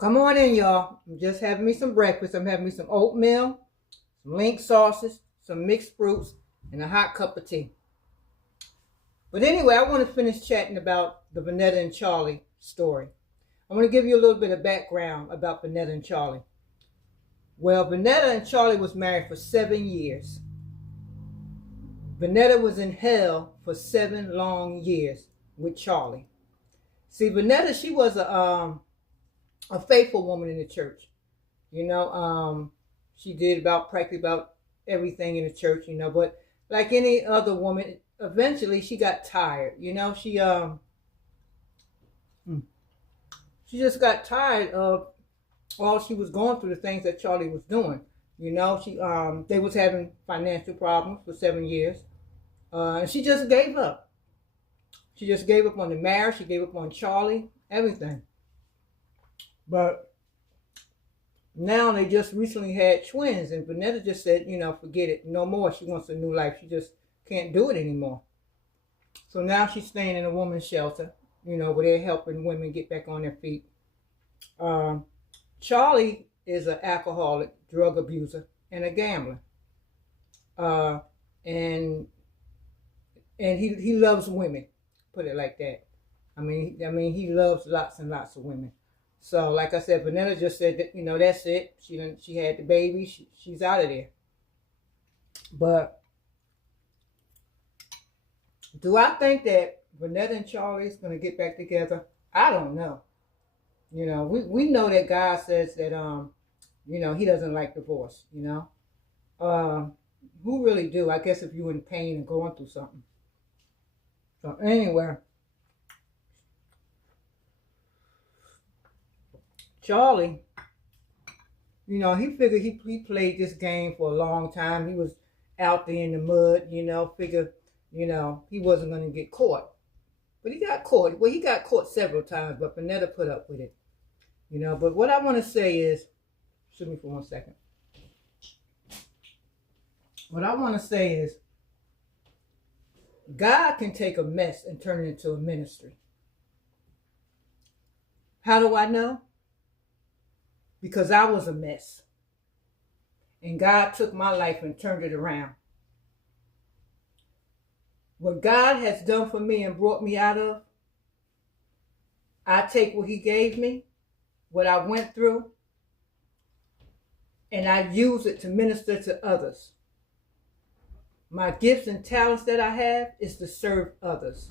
Come on in, y'all. I'm just having me some breakfast. I'm having me some oatmeal, some link sausages, some mixed fruits, and a hot cup of tea. But anyway, I want to finish chatting about the Vanetta and Charlie story. I want to give you a little bit of background about Vanetta and Charlie. Well, Vanetta and Charlie was married for 7 years. Vanetta was in hell for 7 long years with Charlie. See, Vanetta, she was a faithful woman in the church. She did practically about everything in the church, but like any other woman, eventually she got tired. She just got tired of all she was going through, the things that Charlie was doing. They was having financial problems for 7 years. And she just gave up. She just gave up on the marriage. She gave up on Charlie, everything. But now they just recently had twins, and Vanetta just said, forget it, no more. She wants a new life. She just can't do it anymore. So now she's staying in a woman's shelter, where they're helping women get back on their feet. Charlie is an alcoholic, drug abuser, and a gambler. And he loves women, put it like that. I mean, he loves lots and lots of women. So, like I said, Vanetta just said that, that's it. She had the baby. She's out of there. But do I think that Vanetta and Charlie's going to get back together? I don't know. We know that God says that, he doesn't like divorce, Who really do? I guess if you're in pain and going through something. So anyway, Charlie, he figured he played this game for a long time. He was out there in the mud, figured, he wasn't going to get caught. But he got caught. Well, he got caught several times, but Vanetta put up with it. But what I want to say is, excuse me for 1 second. What I want to say is, God can take a mess and turn it into a ministry. How do I know? Because I was a mess. And God took my life and turned it around. What God has done for me and brought me out of, I take what he gave me, what I went through, and I use it to minister to others. My gifts and talents that I have is to serve others.